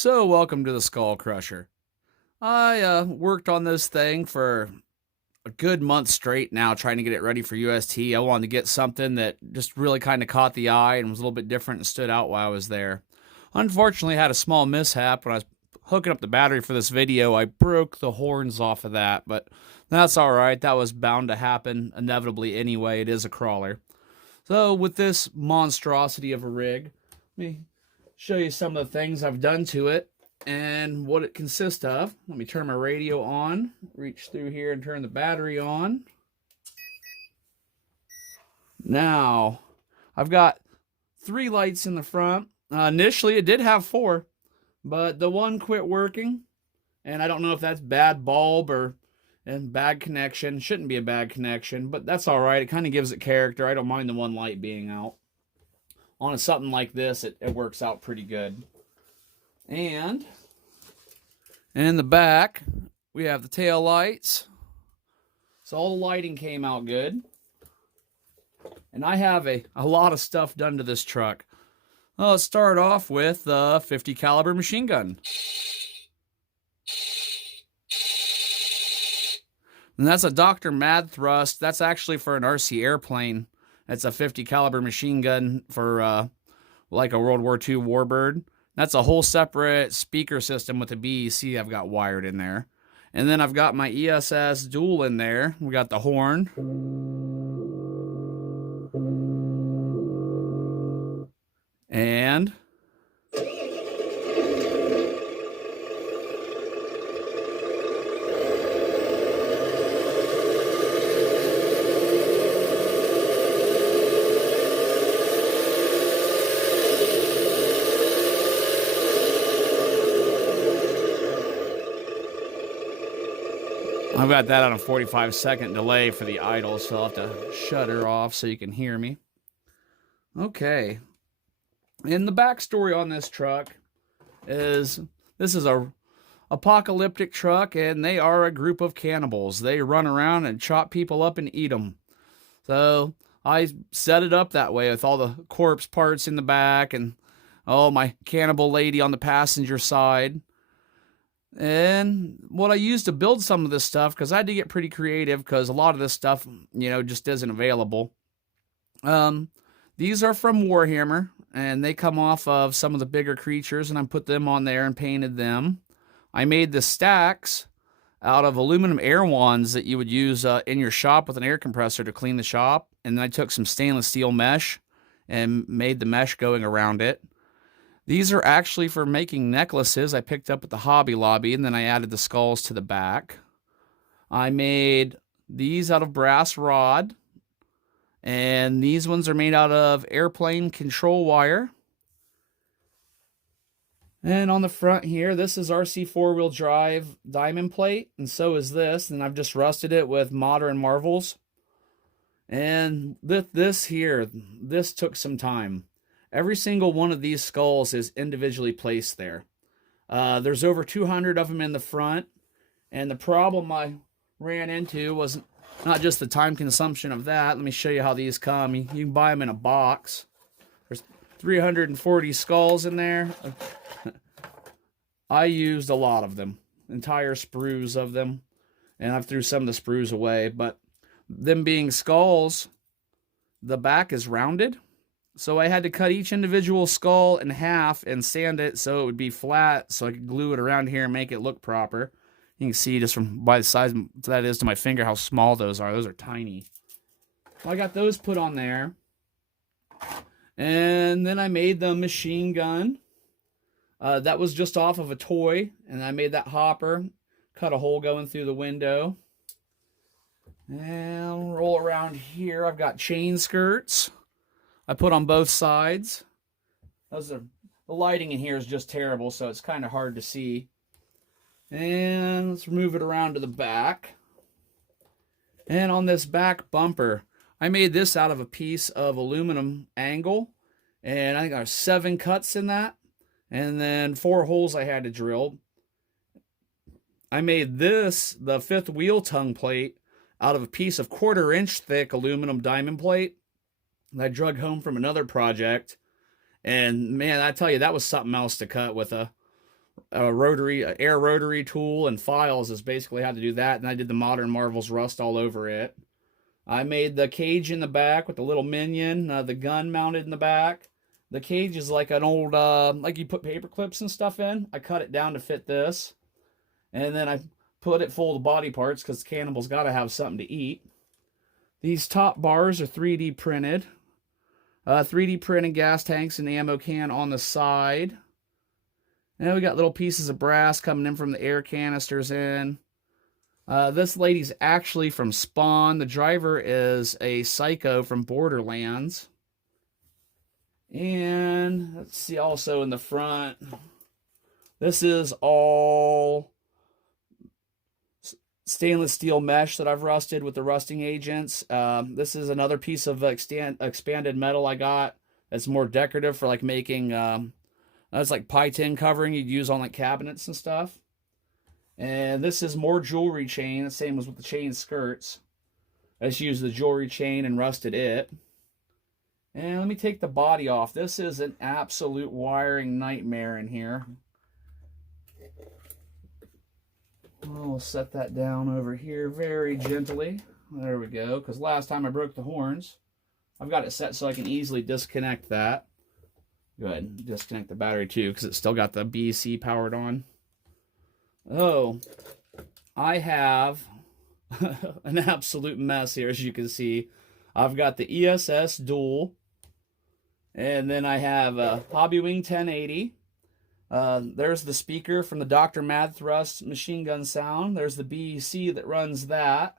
So, welcome to the Skull Crusher. I worked on this thing for a good month straight now, trying to get it ready for UST. I wanted to get something that just really kind of caught the eye and was a little bit different and stood out while I was there. Unfortunately, I had a small mishap when I was hooking up the battery for this video. I broke the horns off of that, but that's all right. That was bound to happen inevitably anyway. It is a crawler. So, with this monstrosity of a rig, let me show you some of the things I've done to it and what it consists of. Let me turn my radio on, reach through here and turn the battery on. Now, I've got 3 lights in the front. Initially, it did have 4, but the one quit working, and I don't know if that's bad bulb or bad connection. Shouldn't be a bad connection, but that's all right. It kind of gives it character. I don't mind the one light being out. On something like this, it works out pretty good. And in the back, we have the tail lights. So all the lighting came out good. And I have a lot of stuff done to this truck. Well, let's start off with the 50 caliber machine gun. And that's a Dr. Mad Thrust. That's actually for an RC airplane. It's a 50 caliber machine gun for like a World War II warbird. That's a whole separate speaker system with a BEC I've got wired in there. And then I've got my ESS dual in there. We got the horn. And I've got that on a 45-second delay for the idle, so I'll have to shut her off so you can hear me. Okay. And the backstory on this truck is this is a apocalyptic truck, and they are a group of cannibals. They run around and chop people up and eat them. So I set it up that way with all the corpse parts in the back and my cannibal lady on the passenger side. And what I used to build some of this stuff, because I had to get pretty creative because a lot of this stuff, just isn't available. These are from Warhammer, and they come off of some of the bigger creatures, and I put them on there and painted them. I made the stacks out of aluminum air wands that you would use in your shop with an air compressor to clean the shop. And then I took some stainless steel mesh and made the mesh going around it. These are actually for making necklaces I picked up at the Hobby Lobby, and then I added the skulls to the back. I made these out of brass rod, and these ones are made out of airplane control wire. And on the front here, this is RC 4-wheel drive diamond plate, and so is this, and I've just rusted it with Modern Marvels. And this took some time. Every single one of these skulls is individually placed there. There's over 200 of them in the front, and the problem I ran into was not just the time consumption of that. Let me show you how these come. You can buy them in a box. There's 340 skulls in there. I used a lot of them, entire sprues of them, and I've threw some of the sprues away. But them being skulls, the back is rounded. So I had to cut each individual skull in half and sand it so it would be flat so I could glue it around here and make it look proper. You can see just from by the size that is to my finger how small those are. Those are tiny. Well, I got those put on there. And then I made the machine gun. That was just off of a toy. And I made that hopper. Cut a hole going through the window. And I'll roll around here. I've got chain skirts I put on both sides. The lighting in here is just terrible, so it's kind of hard to see. And let's move it around to the back. And on this back bumper, I made this out of a piece of aluminum angle. And I think there's 7 cuts in that. And then 4 holes I had to drill. I made this, the 5th wheel tongue plate, out of a piece of 1/4 inch thick aluminum diamond plate that I drug home from another project. And man, I tell you, that was something else to cut with a air rotary tool and files is basically how to do that. And I did the Modern Marvels rust all over it. I made the cage in the back with the little minion, the gun mounted in the back. The cage is like an old, like you put paper clips and stuff in. I cut it down to fit this. And then I put it full of body parts because Cannibal's got to have something to eat. These top bars are 3D printed. 3D printed gas tanks and ammo can on the side. And we got little pieces of brass coming in from the air canisters in. This lady's actually from Spawn. The driver is a psycho from Borderlands. And let's see, also in the front, this is all stainless steel mesh that I've rusted with the rusting agents. This is another piece of expanded metal I got. It's more decorative for like making, that's like pie tin covering you'd use on like cabinets and stuff. And this is more jewelry chain, the same as with the chain skirts. I just used the jewelry chain and rusted it. And let me take the body off. This is an absolute wiring nightmare in here. We'll set that down over here very gently. There we go, because last time I broke the horns. I've got it set so I can easily disconnect that. Go ahead and disconnect the battery too, because it's still got the BC powered on. Oh, I have an absolute mess here, as you can see. I've got the ESS dual, and then I have a Hobby Wing 1080. There's the speaker from the Dr. Mad Thrust machine gun sound. There's the BEC that runs that.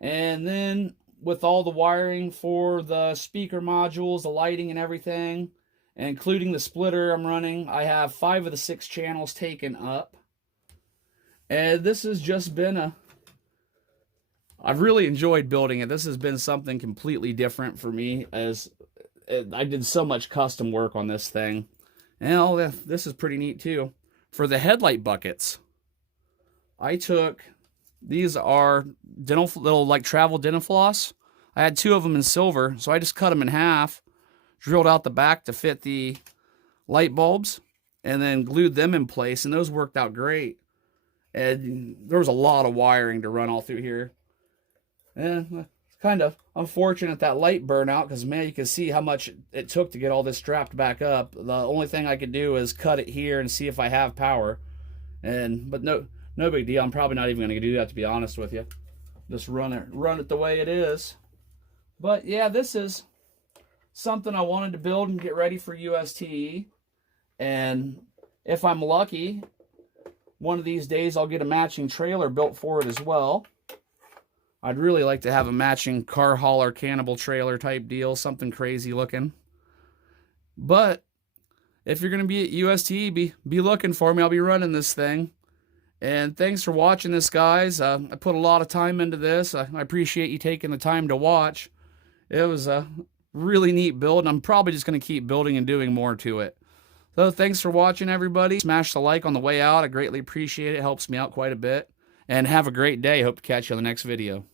And then with all the wiring for the speaker modules, the lighting and everything, including the splitter I'm running, I have 5 of the 6 channels taken up. And this has just been I've really enjoyed building it. This has been something completely different for me, as I did so much custom work on this thing. And this is pretty neat too. For the headlight buckets, I took, these are little like travel dental floss. I had 2 of them in silver, so I just cut them in half, drilled out the back to fit the light bulbs, and then glued them in place, and those worked out great. And there was a lot of wiring to run all through here. And it's kind of unfortunate that light burnout, because man, you can see how much it took to get all this strapped back up. The only thing I could do is cut it here and see if I have power. But no big deal. I'm probably not even going to do that, to be honest with you. Just run it the way it is. But yeah, this is something I wanted to build and get ready for UST. And if I'm lucky, one of these days I'll get a matching trailer built for it as well. I'd really like to have a matching car hauler cannibal trailer type deal, something crazy looking. But if you're going to be at UST, be looking for me. I'll be running this thing. And thanks for watching this, guys. I put a lot of time into this. I appreciate you taking the time to watch. It was a really neat build, and I'm probably just going to keep building and doing more to it. So thanks for watching, everybody. Smash the like on the way out. I greatly appreciate it. It helps me out quite a bit. And have a great day. Hope to catch you on the next video.